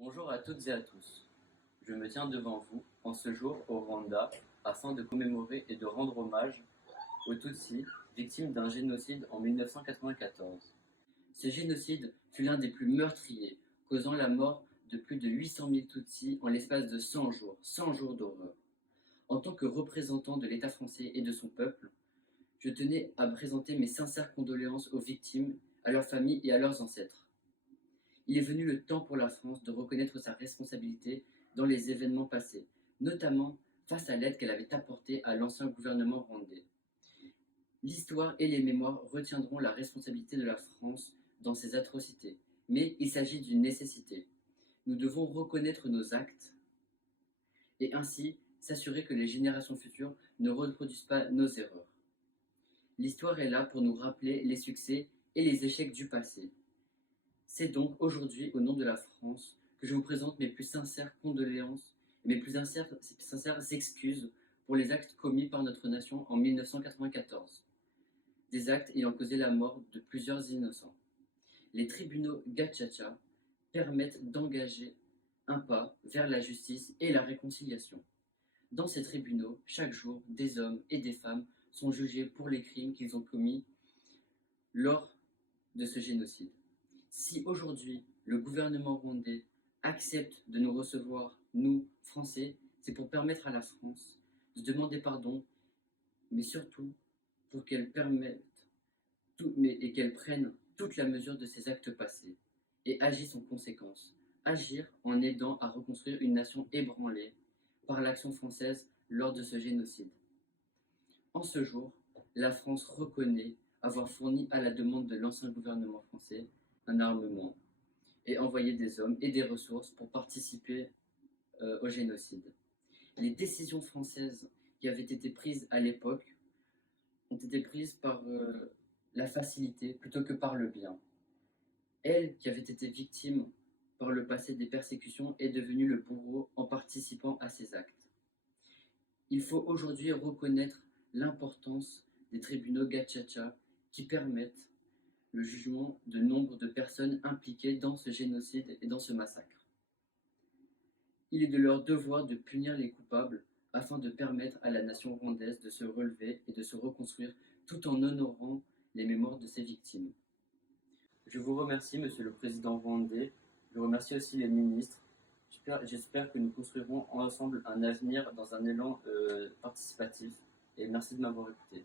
Bonjour à toutes et à tous. Je me tiens devant vous en ce jour au Rwanda afin de commémorer et de rendre hommage aux Tutsis, victimes d'un génocide en 1994. Ce génocide fut l'un des plus meurtriers, causant la mort de plus de 800 000 Tutsis en l'espace de 100 jours d'horreur. En tant que représentant de l'État français et de son peuple, je tenais à présenter mes sincères condoléances aux victimes, à leurs familles et à leurs ancêtres. Il est venu le temps pour la France de reconnaître sa responsabilité dans les événements passés, notamment face à l'aide qu'elle avait apportée à l'ancien gouvernement rwandais. L'histoire et les mémoires retiendront la responsabilité de la France dans ces atrocités, mais il s'agit d'une nécessité. Nous devons reconnaître nos actes et ainsi s'assurer que les générations futures ne reproduisent pas nos erreurs. L'histoire est là pour nous rappeler les succès et les échecs du passé. C'est donc aujourd'hui, au nom de la France, que je vous présente mes plus sincères condoléances et mes plus sincères excuses pour les actes commis par notre nation en 1994, des actes ayant causé la mort de plusieurs innocents. Les tribunaux Gacaca permettent d'engager un pas vers la justice et la réconciliation. Dans ces tribunaux, chaque jour, des hommes et des femmes sont jugés pour les crimes qu'ils ont commis lors de ce génocide. Si aujourd'hui le gouvernement rwandais accepte de nous recevoir, nous, Français, c'est pour permettre à la France de demander pardon, mais surtout pour qu'elle et qu'elle prenne toute la mesure de ses actes passés et agisse en conséquence. Agir en aidant à reconstruire une nation ébranlée par l'action française lors de ce génocide. En ce jour, la France reconnaît avoir fourni à la demande de l'ancien gouvernement français un armement et envoyé des hommes et des ressources pour participer au génocide. Les décisions françaises qui avaient été prises à l'époque ont été prises par la facilité plutôt que par le bien. Elle, qui avait été victime par le passé des persécutions, est devenue le bourreau en participant à ces actes. Il faut aujourd'hui reconnaître l'importance des tribunaux Gacaca qui permettent le jugement de nombre de personnes impliquées dans ce génocide et dans ce massacre. Il est de leur devoir de punir les coupables afin de permettre à la nation rwandaise de se relever et de se reconstruire tout en honorant les mémoires de ses victimes. Je vous remercie, Monsieur le Président rwandais. Je remercie aussi les ministres. J'espère que nous construirons ensemble un avenir dans un élan participatif. Et merci de m'avoir écouté.